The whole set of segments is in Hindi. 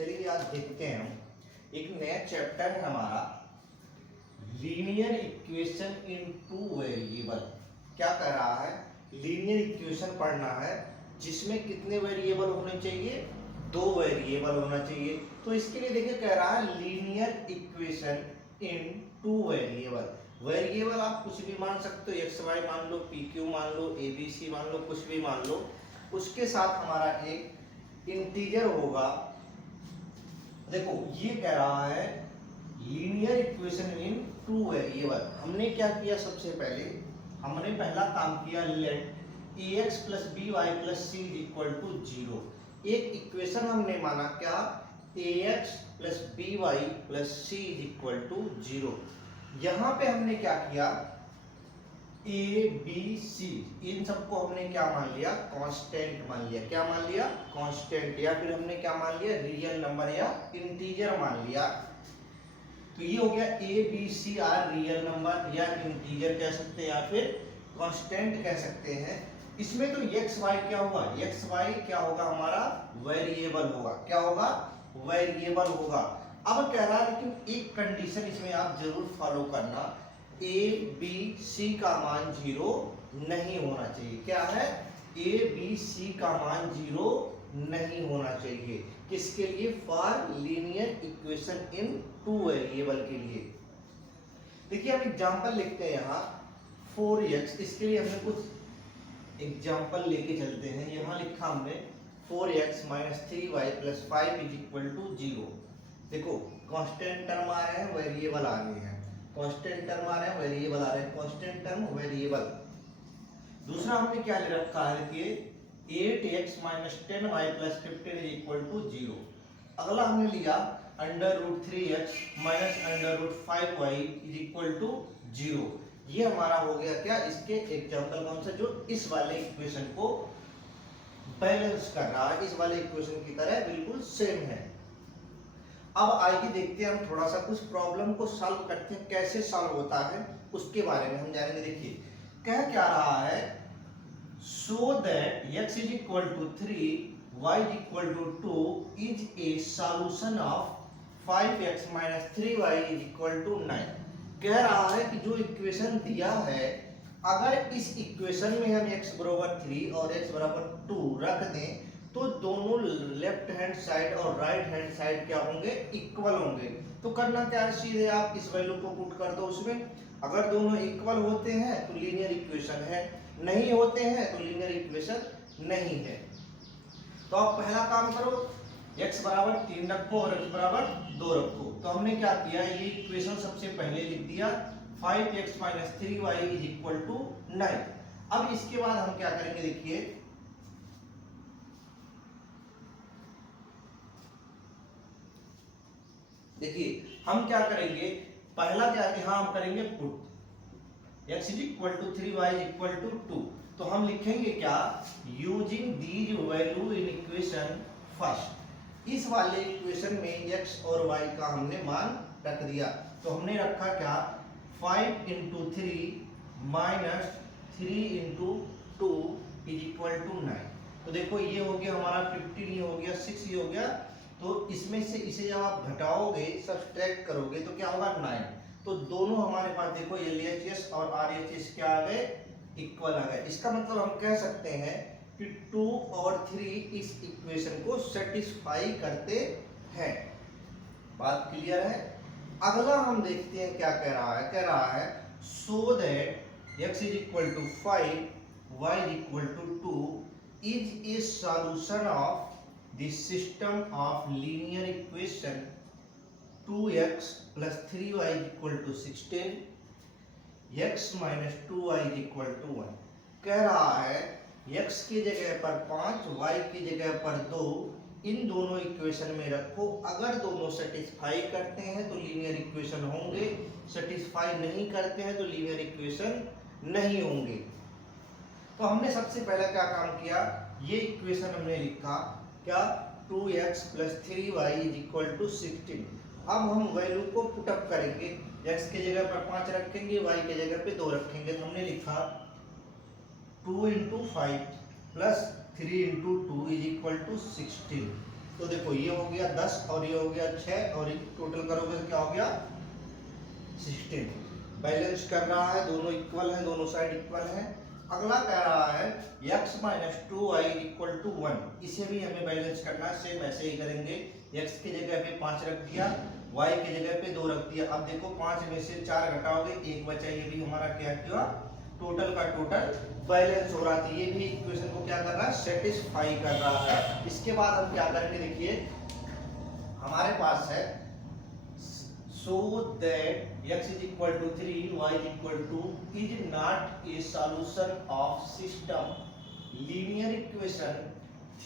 चलिए आज देखते हैं हम एक नया चैप्टर है हमारा, linear equation in two variable. क्या कह रहा है, लीनियर इक्वेशन पढ़ना है जिसमें कितने वेरिएबल होने चाहिए, दो वेरिएबल होना चाहिए। तो इसके लिए देखिए कह रहा है linear equation in two variable. Variable आप कुछ भी मान सकते हो, एक्स वाई मान लो, पी क्यू मान लो, ए बी सी मान लो, कुछ भी मान लो। उसके साथ हमारा एक इंटीजर होगा। देखो ये कह रहा है linear equation in two variable. हमने क्या किया, सबसे पहले हमने पहला काम किया, let ax plus b y plus c is equal to 0। एक इक्वेशन हमने माना क्या, ax plus b y plus c is equal to 0। यहां पे हमने क्या किया, ए बी सी इन सबको हमने क्या मान लिया, कांस्टेंट मान लिया। क्या मान लिया, कांस्टेंट, या फिर हमने क्या मान लिया, रियल नंबर या इंटीजर मान लिया। तो ये हो गया a b c are real number या इंटीजर कह सकते हैं, या फिर कांस्टेंट कह सकते हैं। इसमें तो एक्स वाई क्या होगा, एक्स वाई क्या होगा, हमारा वेरिएबल होगा। क्या होगा, वेरिएबल होगा। अब कह रहा है लेकिन एक कंडीशन इसमें आप जरूर फॉलो करना, ए बी सी का मान 0 नहीं होना चाहिए। क्या है, ए बी सी का मान 0 नहीं होना चाहिए। किसके लिए, for linear equation in two variable के लिए। देखिए हम एग्जांपल लिखते हैं यहाँ 4x। इसके लिए हमने कुछ एग्जांपल लेके चलते हैं। यहाँ लिखा हमने 4x minus 3y plus 5 is equal to 0। देखो कांस्टेंट टर्म आ रहे हैं, वेरिएबल आ रहे हैं, कांस्टेंट टर्म आ रहे हैं, वेरिएबल आ रहे हैं, कांस्टेंट टर्म वेरिएबल। दूसरा हमने क्या ले रखा है कि 8x minus 10y plus 15 is equal to 0। अगला हमने लिया under root 3x minus under root 5y is equal to 0। ये हमारा हो गया क्या, इसके एग्जांपल कौन सा, जो इस वाले इक्वेशन को बैलेंस कर रहा है, इस वाले इक्वेशन की तरह बिल्कुल सेम है। अब आइए देखते हैं हम थोड़ा सा कुछ प्रॉब्लम को सॉल्व करते हैं, कैसे सॉल्व होता है उसके बारे में हम जानेंगे। देखिए कह क्या रहा है, so that x is equal to 3 y is equal to 2 is a solution of 5x minus 3y is equal to 9। कह रहा है कि जो इक्वेशन दिया है, अगर इस इक्वेशन में हम x बराबर 3 और x बराबर 2 रख दें तो दोनों लेफ्ट हैंड साइड और राइट हैंड साइड क्या होंगे, इक्वल होंगे। तो करना क्या है, सीधे आप इस वैल्यू को पुट कर दो उसमें। अगर दोनों इक्वल होते हैं तो लीनियर इक्वेशन है, नहीं होते हैं तो लीनियर इक्वेशन नहीं है। तो आप पहला काम करो, x बराबर 3 रखो और x बराबर 2 रखो। तो हमने क्या किया, ये इक्वेशन सबसे पहले लिख दिया, 5x minus 3y is equal to 9। अब इसके बाद हम क्या करेंगे, देखिए हम क्या करेंगे, पहला क्या है, हम करेंगे put x is equal to 3y is equal to 2। तो हम लिखेंगे क्या, using these value in equation first. इस वाले इक्वेशन में x और y का हमने मान रख दिया। तो हमने रखा क्या, 5 into 3 minus 3 into 2 is equal to 9। तो देखो ये हो गया हमारा 15, ये हो गया 6, ये हो गया। तो इसमें से इसे जब आप घटाओगे, सब्सट्रैक्ट करोगे तो क्या होगा, 9। तो दोनों हमारे पास देखो LHS और RHS क्या आ गए, इक्वल आ गए। इसका मतलब हम कह सकते हैं कि 2 और 3 इस इक्वेशन को सेटिस्फाई करते हैं। बात क्लियर है। अगला हम देखते हैं क्या कह रहा है, कह रहा है so that x is equal to 5 y is equal to 2 is a solution of the system of linear equation 2x plus 3y is equal to 16, x minus 2y is equal to 1। कह रहा है x की जगह पर 5, y की जगह पर 2, इन दोनों इक्वेशन में रखो। अगर दोनों सेटिस्फाई करते हैं तो लीनियर इक्वेशन होंगे, सेटिस्फाई नहीं करते हैं तो लीनियर इक्वेशन नहीं होंगे। तो हमने सबसे पहले क्या काम किया, ये इक्वेशन हमने लिखा क्या, 2x plus 3y is equal to 16। अब हम वैल्यू को पुटअप करेंगे, x की जगह पर 5 रखेंगे, y की जगह पे 2 रखेंगे। तो हमने लिखा 2 into 5 plus 3 into 2 is equal to 16। तो देखो ये हो गया 10 और ये हो गया 6 और टोटल करोगे तो क्या हो गया 16। बैलेंस कर रहा है, दोनों इक्वल है, दोनों साइड इक्वल है। अगला कह रहा है x - 2y = 1। इसे भी हमें बैलेंस करना है, सेम ऐसे ही करेंगे। x की जगह पे 5 रख दिया, y की जगह पे 2 रख दिया। अब देखो 5 में से 4 घटाओगे 1 बचा, ये भी हमारा क्या किया टोटल का टोटल बैलेंस हो रहा था। ये भी इक्वेशन को क्या कर रहा है सेटिस्फाई कर रहा है। इसके बाद हम क्या करेंगे देखिए हमारे पास है so that x = 3 y = 2 is not a solution of system linear equation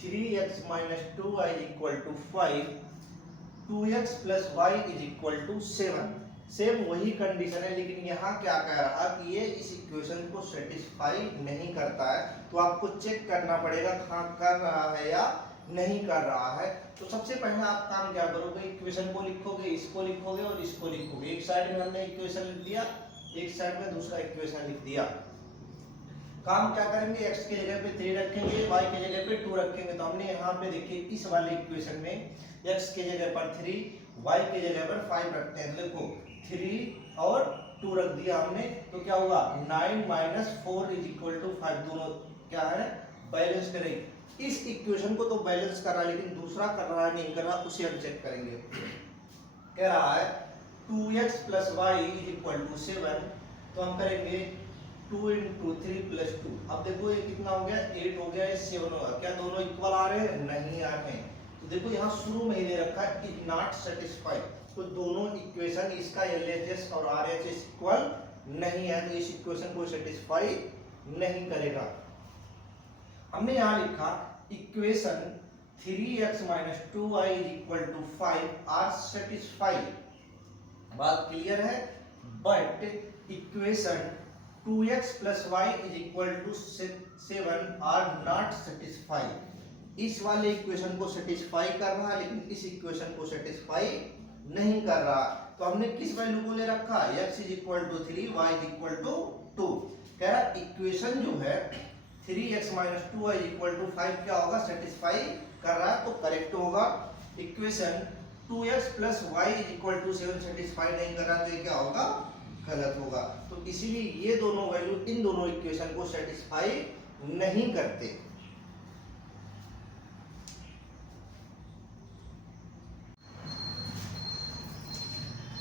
3x - 2y = 5 2x + y = 7। Same वही कंडीशन है, लेकिन यहाँ क्या कह रहा कि ये इस इक्वेशन को सेटिस्फाई नहीं करता है। तो आपको चेक करना पड़ेगा हाँ कर रहा है या नहीं कर रहा है। तो सबसे पहले आप काम क्या करोगे, इक्वेशन को लिखोगे, इसको लिखोगे और इसको लिखोगे। एक साइड में हमने इक्वेशन लिख दिया, एक साइड में दूसरा इक्वेशन लिख दिया। काम क्या करेंगे, x की जगह पे 3 रखेंगे, y की जगह पे 2 रखेंगे। तो हमने यहाँ पे देखिए इस वाले इक्वेशन में x की जगह पर 3, y की जगह पर 5 रखते हैं। देखो 3 और 2 रख दिया हमने, तो क्या होगा 9 - 4 = 5। दोनों क्या है बैलेंस करेंगे। इस इक्वेशन को तो बैलेंस कर रहा है, लेकिन दूसरा कर रहा है नहीं कर रहा, उसे हम चेक करेंगे। कह रहा है 2x + y = 7। तो हम करेंगे 2 × 3 + 2। अब देखो ये कितना हो गया 8 हो गया, ये 7 होगा। क्या दोनों इक्वल आ रहे हैं, नहीं आ रहे हैं। तो देखो यहाँ शुरू में ही दे रखा है इज नॉट सेटिस्फाइड। तो दोनों इक्वेशन इसका LHS और RHS इक्वल नहीं है, तो इस इक्वेशन को सेटिस्फाई नहीं करेगा। हमने यहाँ लिखा equation 3x - 2y = 5 are satisfied. बात क्लियर है। But equation 2x + y = 7 are not satisfied. इस वाले इक्वेशन को सेटिस्फाई कर रहा है, लेकिन इस इक्वेशन को सेटिस्फाई नहीं कर रहा। तो हमने किस वैल्यू को ले रखा, x = 3 y = 2। कह रहा इक्वेशन जो है 3x - 2y = 5 क्या होगा सेटिस्फाई कर रहा है, तो करेक्ट होगा। इक्वेशन 2x + y = 7 सेटिस्फाई नहीं कर रहा, तो ये क्या होगा गलत होगा। तो इसीलिए ये दोनों वैल्यू इन दोनों इक्वेशन को सेटिस्फाई नहीं करते।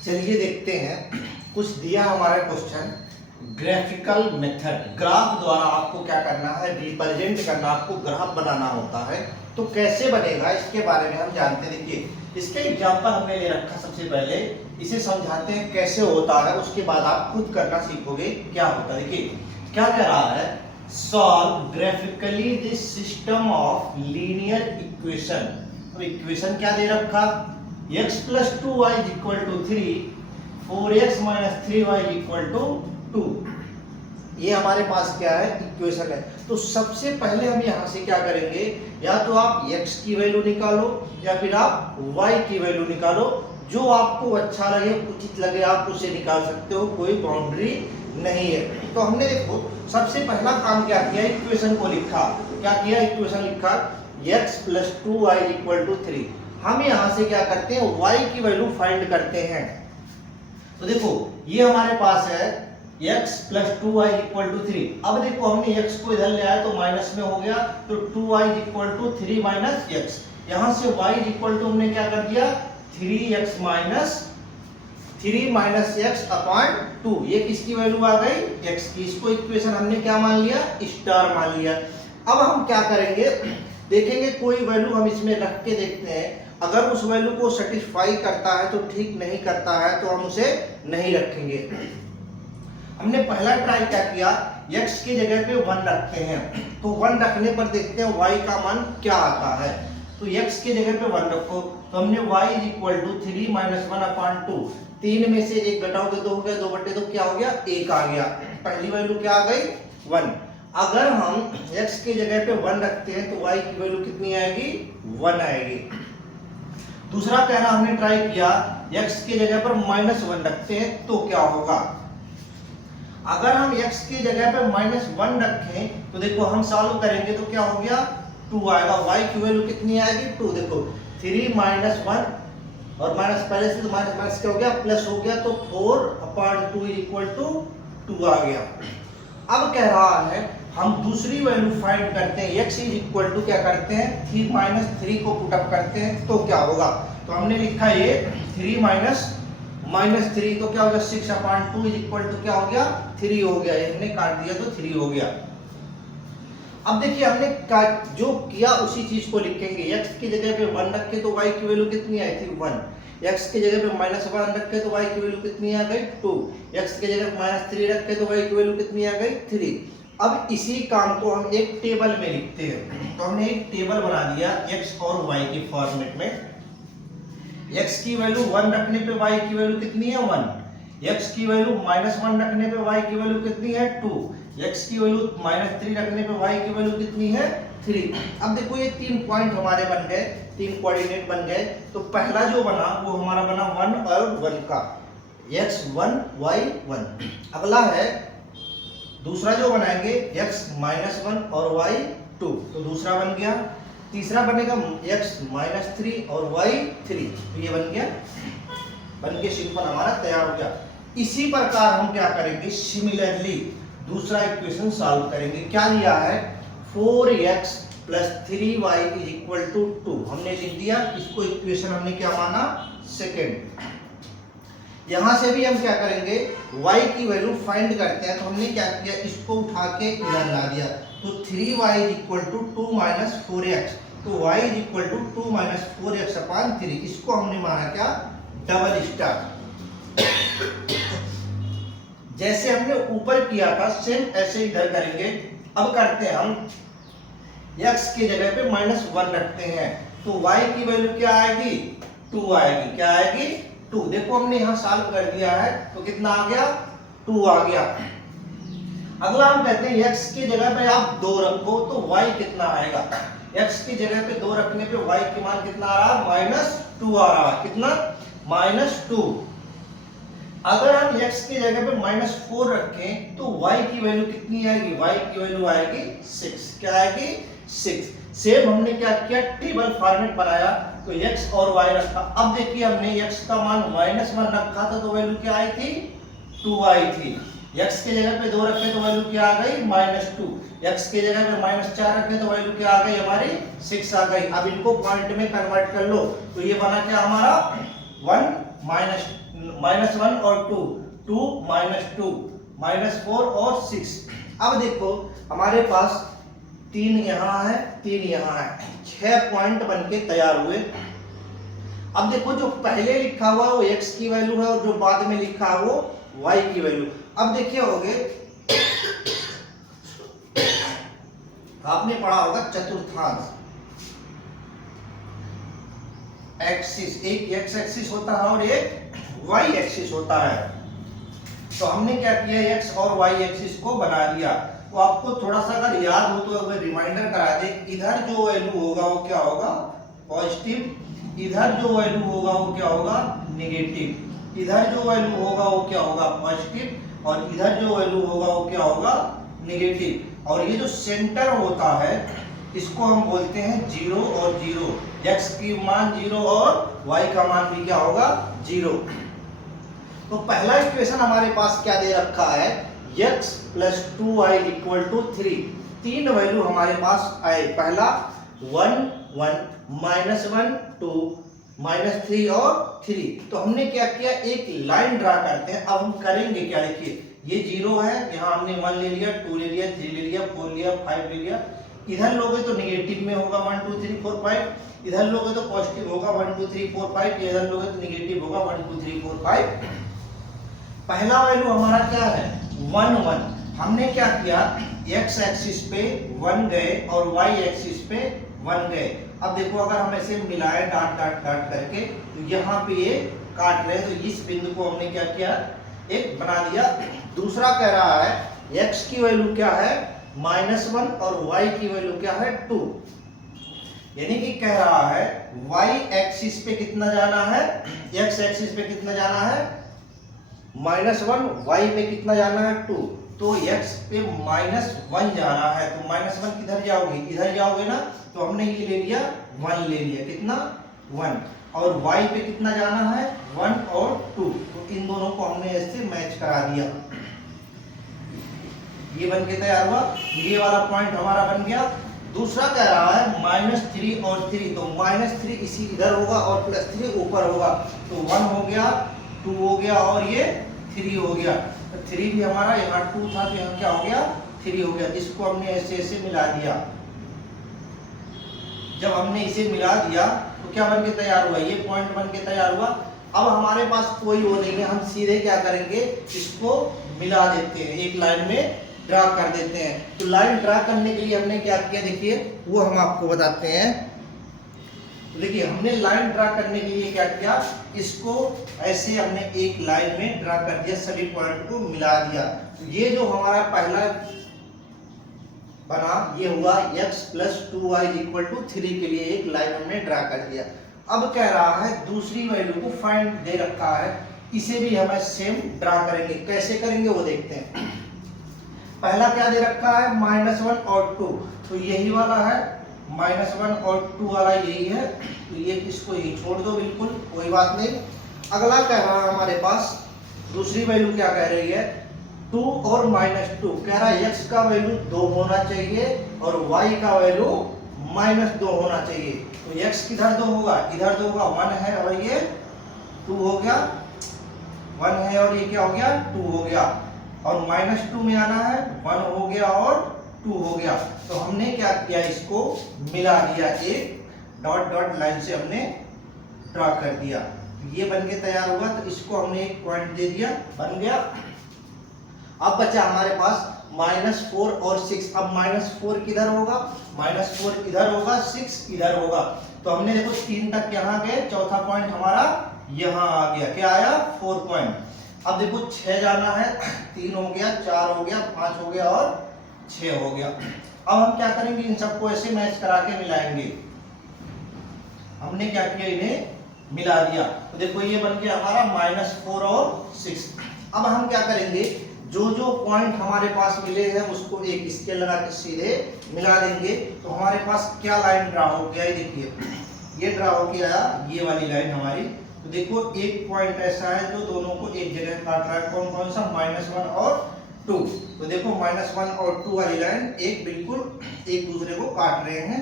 चलिए देखते हैं, कुछ दिया हमारा क्वेश्चन ग्राफिकल मेथड। ग्राफ द्वारा आपको क्या करना है रिप्रेजेंट करना, आपको ग्राफ बनाना होता है। तो कैसे बनेगा इसके बारे में हम जानते हैं। देखिए इसके एग्जांपल हमने ले रखा, सबसे पहले इसे समझाते हैं कैसे होता है, उसके बाद आप खुद करना सीखोगे क्या होता है। देखिए क्या कह रहा है, solve graphically the system of linear equation. तो इक्वेशन क्या दे रखा, x + 2y = 3, 4x - 3y = 2। ये हमारे पास क्या है इक्वेशन है। तो सबसे पहले हम यहाँ से क्या करेंगे, या तो आप x की वैल्यू निकालो या फिर आप y की वैल्यू निकालो, जो आपको अच्छा लगे उचित लगे आप उसे निकाल सकते हो, कोई बाउंड्री नहीं है। तो हमने देखो सबसे पहला काम क्या किया, इक्वेशन को लिखा। क्या किया, इक्वेशन लिखा x + 2y = 3। हम यहाँ से क्या करते हैं y की वैल्यू फाइंड करते हैं। तो देखो ये हमारे पास है x + 2y = 3। अब देखो हमने x को इधर ले आया तो माइनस में हो गया, तो 2y = 3 - x। यहाँ से y = हमने क्या कर दिया 3x - 3 - x/2। ये किसकी वैल्यू आ गई x की। इसको इक्वेशन हमने क्या मान लिया स्टार मान लिया। अब हम क्या करेंगे, देखेंगे कोई वैल्यू हम इसमें रख के देखते हैं। अगर उस वैल्यू को सेटिस्फाई करता है तो ठीक, नहीं करता है तो हम उसे नहीं रखेंगे। हमने पहला ट्राई क्या किया, x की जगह पे 1 रखते हैं। तो 1 रखने पर देखते हैं y का मान क्या आता है। तो x की जगह पे 1 रखो, तो हमने y = 3 - 1/2। 3 में से 1 घटाओगे 2 हो गया, 2/2 क्या हो गया 1 आ गया। पहली वैल्यू क्या आ गई 1। अगर हम x की जगह पे 1 रखते हैं तो y की वैल्यू कितनी आएगी 1 आएगी। दूसरा कह रहा हमने ट्राई किया x की जगह पर -1 रखते हैं तो क्या होगा। अगर हम x की जगह पे -1 रखें तो देखो हम सॉल्व करेंगे तो क्या हो गया 2 आएगा। y की वैल्यू कितनी आएगी 2। देखो 3 माइनस 1 और माइनस पहले से तो माइनस माइनस क्या हो गया प्लस हो गया, तो 4/2 इक्वल टू 2 आ गया। अब कह रहा है हम दूसरी वैल्यू फाइंड करते हैं, x इज इक्वल टू क्या करते हैं 3 माइनस 3 को पुटअप करते हैं तो क्या होगा। तो हमने लिखा ये 3 माइनस 3 तो क्या हो गया 6/2 इज इक्वल टू क्या हो गया 3 हो गया। ये हमने काट दिया तो 3 हो गया। अब देखिए हमने जो किया उसी चीज को लिखेंगे। x की जगह पे 1 रखे तो y की वैल्यू कितनी आई थी 1। x की जगह पे -1 रखे तो y की वैल्यू कितनी आ गई 2। x की जगह पे -3 रखे तो y की वैल्यू कितनी आ गई 3। अब इसी काम को हम एक टेबल में लिखते हैं। तो हमने एक टेबल बना दिया x और y के फॉर्मेट में। x की वैल्यू 1 रखने पे y की वैल्यू कितनी है 1। x की वैल्यू -1 रखने पे y की वैल्यू कितनी है 2। x की वैल्यू -3 रखने पे y की वैल्यू कितनी है 3। अब देखो ये 3 पॉइंट हमारे बन गए, 3 कोऑर्डिनेट बन गए। तो पहला जो बना वो हमारा बना 1 और 1 का, x1 y1। अगला है दूसरा जो बनाएंगे x-1 और y2, तो दूसरा बन गया। तीसरा बनेगा x-3 और y3, तो ये बन के सिंपल हमारा तैयार हो गया। इसी प्रकार हम क्या करेंगे सिमिलरली दूसरा इक्वेशन सॉल्व करेंगे। क्या दिया है 4x + 3y = 2 हमने लिख दिया। इसको इक्वेशन हमने क्या माना सेकेंड। यहां से भी हम क्या करेंगे y की वैल्यू फाइंड करते हैं। तो हमने क्या किया इसको उठा के इधर ला दिया। तो 3y = 2 - 4x, तो y = 2 - 4x/3। इसको हमने माना क्या डबल स्टार। जैसे हमने ऊपर किया था सेम ऐसे इधर करेंगे। अब करते हैं हम x की जगह पे -1 रखते हैं तो y की वैल्यू क्या आएगी 2 आएगी। क्या आएगी 2। देखो हमने यहां सॉल्व कर दिया है तो कितना आ गया 2 आ गया। अगला हम कहते हैं x की जगह पे आप 2 रखो तो y कितना आएगा। x की जगह पे 2 रखने पे y की मान कितना आ रहा है -2 आ रहा है। कितना -2। अगर हम x की जगह पे -4 रखें तो y की वैल्यू कितनी आएगी, y की वैल्यू आएगी 6। क्या आएगी 6। सेम हमने क्या किया टेबल फॉर्मेट बनाया तो x और y रखा। अब देखिए हमने x का मान -1 रखा था तो वैल्यू क्या आई थी 2 आई थी। x की जगह पे 2 रखे तो वैल्यू क्या आ गई -2। x की जगह पे -4 रखे तो वैल्यू क्या आ गई हमारी 6 आ गई। अब इनको पॉइंट में कन्वर्ट कर लो तो ये बना क्या हमारा 1 और 2 -2 -4 और 6। अब देखो हमारे पास 3 यहाँ है 3 यहाँ है, 6 पॉइंट बनके तैयार हुए। अब देखो जो पहले लिखा हुआ वो x की वैल्यू है और जो बाद में लिखा है वो y की वैल्यू। अब देखिए होगे आपने पढ़ा होगा चतुर्थांश एक्सिस, एक x एक्सिस होता है और एक y एक्सिस होता है। तो हमने क्या किया x और y एक्सिस को बना दिया। तो आपको थोड़ा सा अगर याद हो तो अगर रिमाइंडर करा दे, इधर जो वैल्यू होगा वो क्या होगा पॉजिटिव, इधर जो वैल्यू होगा वो क्या होगा नेगेटिव, इधर जो वैल्यू होगा वो क्या होगा पॉजिटिव और इधर जो वैल्यू होगा वो क्या होगा नेगेटिव। और ये जो सेंटर होता है इसको हम बोलते हैं 0 और 0। x की मान 0 और y का मान भी क्या होगा 0। तो पहला इक्वेशन हमारे पास क्या दे रखा है x + 2y = 3। 3 वैल्यू हमारे पास आए। पहला 1 1 -1 2 -3 और 3। तो हमने क्या किया एक लाइन ड्रा करते हैं। अब हम करेंगे क्या देखिए ये 0 है, यहाँ हमने 1 ले लिया 2 ले लिया 3 ले लिया 4 लिया 5 ले लिया। इधर लोगे तो नेगेटिव में होगा 1 2 3 4 5, इधर लोगे तो पॉजिटिव होगा 1 2 3 4 5, इधर लोगे तो नेगेटिव होगा 1 2 3 4 5। पहला वैल्यू हमारा क्या है 1 1। हमने क्या किया x एक्सिस पे 1 गए और y एक्सिस पे 1 गए। अब देखो अगर हम ऐसे मिलाएं डाट डाट डाट करके तो यहाँ पे ये काट रहे तो इस बिंदु को हमने क्या किया एक बना दिया। दूसरा कह रहा है x की वैल्यू क्या है -1 और y की वैल्यू क्या है 2। यानी कि कह रहा है y एक्सिस पे कितना जाना है, x एक्सिस पे कितना जाना है -1, y पे कितना जाना है 2। तो x पे -1 जाना है, तो -1 किधर जाओगे, इधर जाओगे ना, तो हमने ये ले लिया 1 ले लिया, कितना 1, और y पे कितना जाना है 1 और 2, तो इन दोनों को हमने ऐसे मैच करा दिया। ये बन के तैयार हुआ, ये वाला पॉइंट हमारा बन गया। दूसरा कह रहा है -3 और 3, तो -3 इसी इधर होगा और +3 ऊपर होगा, तो 1 हो गया, 2 हो गया और ये 3 हो गया। तो 3 भी हमारा यहाँ 2 था, तो यहाँ क्या हो गया 3 हो गया। इसको हमने ऐसे ऐसे मिला दिया। जब हमने इसे मिला दिया तो क्या बन के तैयार हुआ, ये पॉइंट बन के तैयार हुआ। अब हमारे पास कोई वो नहीं है, हम सीधे क्या करेंगे, इसको मिला देते हैं, एक लाइन में ड्रा कर देते हैं। तो लाइन ड्रा करने के लिए हमने क्या किया, देखिए वो हम आपको बताते हैं। देखिए हमने लाइन ड्रा करने के लिए क्या किया, इसको ऐसे हमने एक लाइन में ड्रा कर दिया, सभी पॉइंट को मिला दिया। तो ये जो हमारा पहला बना, ये हुआ x + 2y = 3 के लिए एक लाइन हमने ड्रा कर दिया। अब कह रहा है दूसरी वैल्यू को फाइंड दे रखा है, इसे भी हमें सेम ड्रा करेंगे। कैसे करेंगे वो देखते हैं। पहला क्या दे रखा है -1 और 2, तो यही वाला है, -1 और 2 वाला यही है, तो ये इसको यही छोड़ दो, बिल्कुल कोई बात नहीं। अगला कह रहा है हमारे पास दूसरी वैल्यू क्या कह रही है, 2 और -2, कह रहा है x का वैल्यू 2 होना चाहिए और y का वैल्यू -2 होना चाहिए। तो x किधर 2 होगा, इधर 2 होगा, 1 है और ये 2 हो गया, 1 है और ये क्या हो गया 2 हो गया, और -2 में आना है, 1 हो गया और 2 हो गया। तो हमने क्या किया, इसको मिला दिया, एक डॉट डॉट लाइन से हमने ड्रा कर दिया। ये बन के तैयार हुआ, तो इसको हमने एक पॉइंट दे दिया, बन गया। अब बचा हमारे पास -4 और 6। अब -4 किधर होगा, -4 इधर होगा, 6 इधर होगा। तो हमने देखो 3 तक यहाँ गए, चौथा पॉइंट हमारा यहाँ आ गया, क्या आया 4 पॉइंट। अब देखो 6 जाना है, 3 हो गया, 4 हो गया, 5 हो गया और 6 हो गया। अब हम क्या करेंगे, इन सबको ऐसे मैच करा के मिलाएंगे। हमने क्या किया, इन्हें मिला दिया, तो देखो ये बन गया हमारा -4 और 6। अब हम क्या करेंगे, जो जो पॉइंट हमारे पास मिले हैं उसको एक स्केल लगा के सीधे मिला देंगे। तो हमारे पास क्या लाइन ड्रा हो गया, देखिए ये ड्रा हो के आया, ये वाली लाइन हमारी। तो देखो एक पॉइंट ऐसा है जो दोनों को एक जगह काट रहा है, कौन कौन सा, -1 और 2। तो देखो -1 और 2 वाली लाइन एक बिल्कुल एक दूसरे को काट रहे हैं।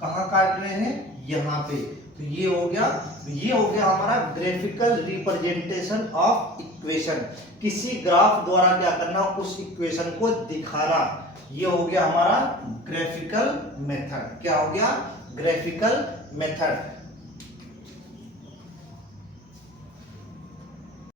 कहाँ काट रहे हैं, यहाँ पे। तो ये हो गया, ये हो गया हमारा ग्राफिकल रिप्रेजेंटेशन ऑफ इक्वेशन। किसी ग्राफ द्वारा क्या करना, उस इक्वेशन को दिखाना, ये हो गया हमारा ग्राफिकल मेथड। क्या हो गया, ग्राफिकल मेथड।